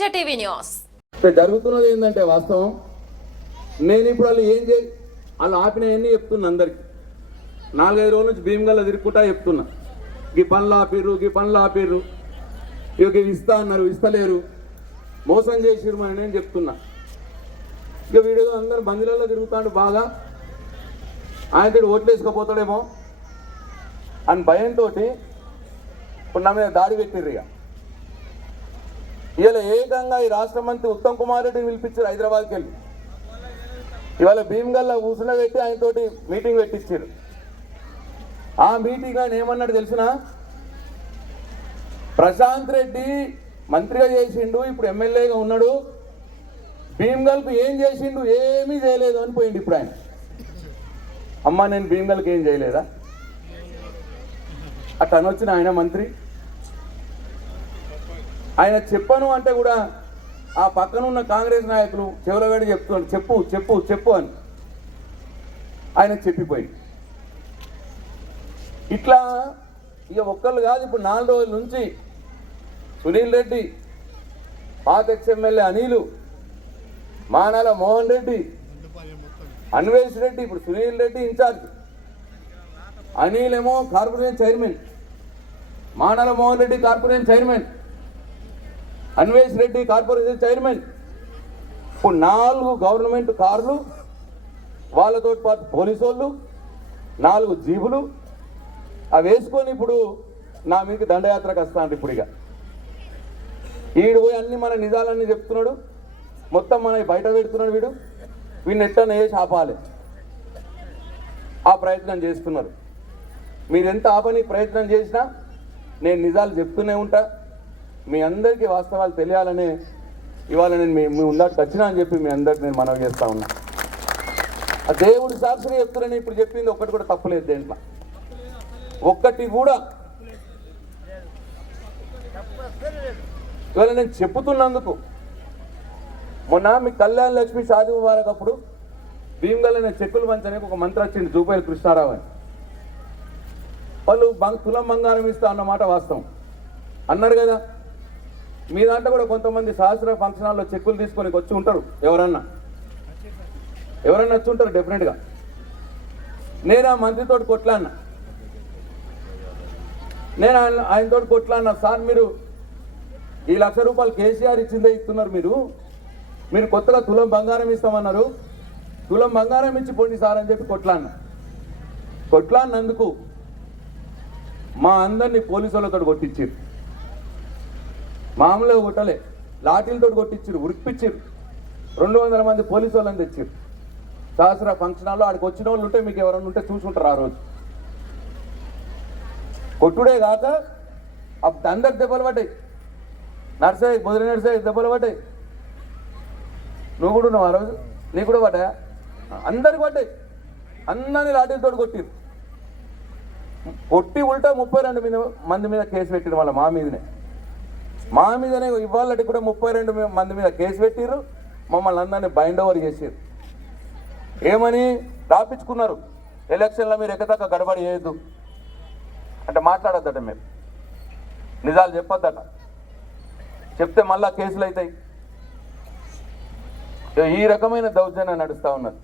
Teja TV news. జరుగుతున్నది ఏంటంటే వాస్తవం నేను ఇప్పుడు వాళ్ళు ఆపినవన్నీ చెప్తున్నా అందరికి 4-5 రోజుల నుంచి భీమగల్ల తిరుగుకుంటా చెప్తున్నా ఈ పనులు ఆపిర్రు ఇక ఇస్తా అన్నారు ఇస్తలేరు మోసం చేసిరు అని నేను చెప్తున్నా. ఇక వీడు అందరు బందీలలో తిరుగుతాడు బాగా ఆయన ఓట్లు వేసుకపోతాడేమో అని భయంతో ఇప్పుడు నా మీద దాడి పెట్టిర్రు. ఇవాళ ఏకంగా ఈ రాష్ట్ర మంత్రి ఉత్తమ్ కుమార్ రెడ్డిని పిలిపించారు హైదరాబాద్కి వెళ్ళి. ఇవాళ భీమగల్ల ఊసులో పెట్టి ఆయనతోటి మీటింగ్ పెట్టించారు. ఆ మీటింగ్ ఆయన ఏమన్నాడు తెలిసిన, ప్రశాంత్ రెడ్డి మంత్రిగా చేసిండు, ఇప్పుడు ఎమ్మెల్యేగా ఉన్నాడు, భీమగల్కు ఏం చేసిండు, ఏమీ చేయలేదు అని పోయిండు. ఇప్పుడు ఆయన అమ్మ నేను భీమగల్కి ఏం చేయలేదా అట్లా అనొచ్చిన ఆయన మంత్రి. ఆయన చెప్పను అంటే కూడా ఆ పక్కన ఉన్న కాంగ్రెస్ నాయకులు చెవులవేడి చెప్తున్నాడు చెప్పు చెప్పు చెప్పు అని ఆయన చెప్పిపోయింది. ఇట్లా ఇక ఒక్కళ్ళు కాదు, ఇప్పుడు 4 రోజుల నుంచి సునీల్ రెడ్డి, పాత ఎక్స్ఎమ్మెల్యే అనిలు, మానాల మోహన్ రెడ్డి, అన్వేష్ రెడ్డి, ఇప్పుడు సునీల్ రెడ్డి ఇన్ఛార్జ్, అనిల్ ఏమో corporation chairman, Manala Mohan Reddy corporation chairman, Anvesh Reddy corporation chairman. ఇప్పుడు 4 గవర్నమెంట్ కార్లు, వాళ్ళతో పాటు పోలీసు వాళ్ళు, 4 జీబులు అవి వేసుకొని ఇప్పుడు నా మీకు దండయాత్రకు వస్తాను. ఇప్పుడు ఇక వీడు పోయి అన్ని మన నిజాలన్నీ చెప్తున్నాడు, మొత్తం మన బయట పెడుతున్నాడు. వీడిని ఎట్లా వేసి ఆపాలి ఆ ప్రయత్నం చేస్తున్నారు. మీరు ఎంత ఆపని ప్రయత్నం చేసినా నేను నిజాలు చెప్తూనే ఉంటా. మీ అందరికీ వాస్తవాలు తెలియాలనే ఇవాళ నేను మీ ముందరికి వచ్చినా అని చెప్పి మీ అందరికి నేను మనవి చేస్తా ఉన్నా. ఆ దేవుడి సాక్షిగా చెప్తున్నాను, ఇప్పుడు చెప్పింది ఒక్కటి కూడా తప్పులేదు, దేంట్లో ఒక్కటి కూడా. ఇవాళ నేను చెప్పుతున్నందుకు మొన్న మీ కళ్యాణ్ లక్ష్మి షాది ముబారక్ అప్పుడు భీమగల్ల నేను చెక్కులు పంచడానికి ఒక మంత్రి వచ్చింది, జూపేరు కృష్ణారావు అని. వాళ్ళు తులం బంగారం ఇస్తా అన్నమాట వాస్తవం అన్నారు కదా. మీ దాంట్లో కూడా కొంతమంది సహస్ర ఫంక్షన్ హాల్లో చెక్కులు తీసుకొని వచ్చి ఉంటారు, ఎవరన్నా వచ్చి ఉంటారు డెఫినెట్గా. నేను ఆ మంత్రితో కొట్లాడినా, నేను ఆయనతో కొట్లాడినా, సార్ మీరు ఈ ₹1,00,000 కేసీఆర్ ఇచ్చిందే ఇస్తున్నారు, మీరు కొత్తగా తులం బంగారం ఇస్తామన్నారు, తులం బంగారం ఇచ్చి పోండి సార్ అని చెప్పి కొట్లాడినందుకు మా అందరినీ పోలీసు వాళ్ళతో కొట్టించారు. మామూలుగా కొట్టలే, లాఠీలతో కొట్టించారు, ఉరికిపించారు. 200 మంది పోలీసు వాళ్ళని తెచ్చారు. సహస్ర ఫంక్షన్ హాల్లో ఆడికి వచ్చిన వాళ్ళు ఉంటే మీకు ఎవరైనా ఉంటే చూసుకుంటారు. ఆ రోజు కొట్టుడే కాక అందరికి దెబ్బలు పడ్డాయి, బుదిరి నర్సయ్య దెబ్బలు పడ్డాయి. నువ్వు కూడా ఉన్నావు ఆ రోజు, నీకు కూడా పడ్డాయా? అందరికి పడ్డాయి. అందరినీ లాఠీలతో కొట్టిరు. కొట్టి ఉల్టా 32 మంది మీద కేసు పెట్టిరు. వాళ్ళ మా మీదనే ఇవాళకి కూడా 32 మంది మీద కేసు పెట్టిరు. మమ్మల్ని అందరినీ బైండ్ ఓవర్ చేసారు. ఏమని రాపించుకున్నారు, ఎలక్షన్లో మీరు ఎక్కదాకా గడబడి చేయొద్దు అంటే మాట్లాడొద్దట, మీరు నిజాలు చెప్పొద్దట, చెప్తే మళ్ళా కేసులు అవుతాయి. ఈ రకమైన దౌర్జన్యం నడుస్తూ ఉన్నది.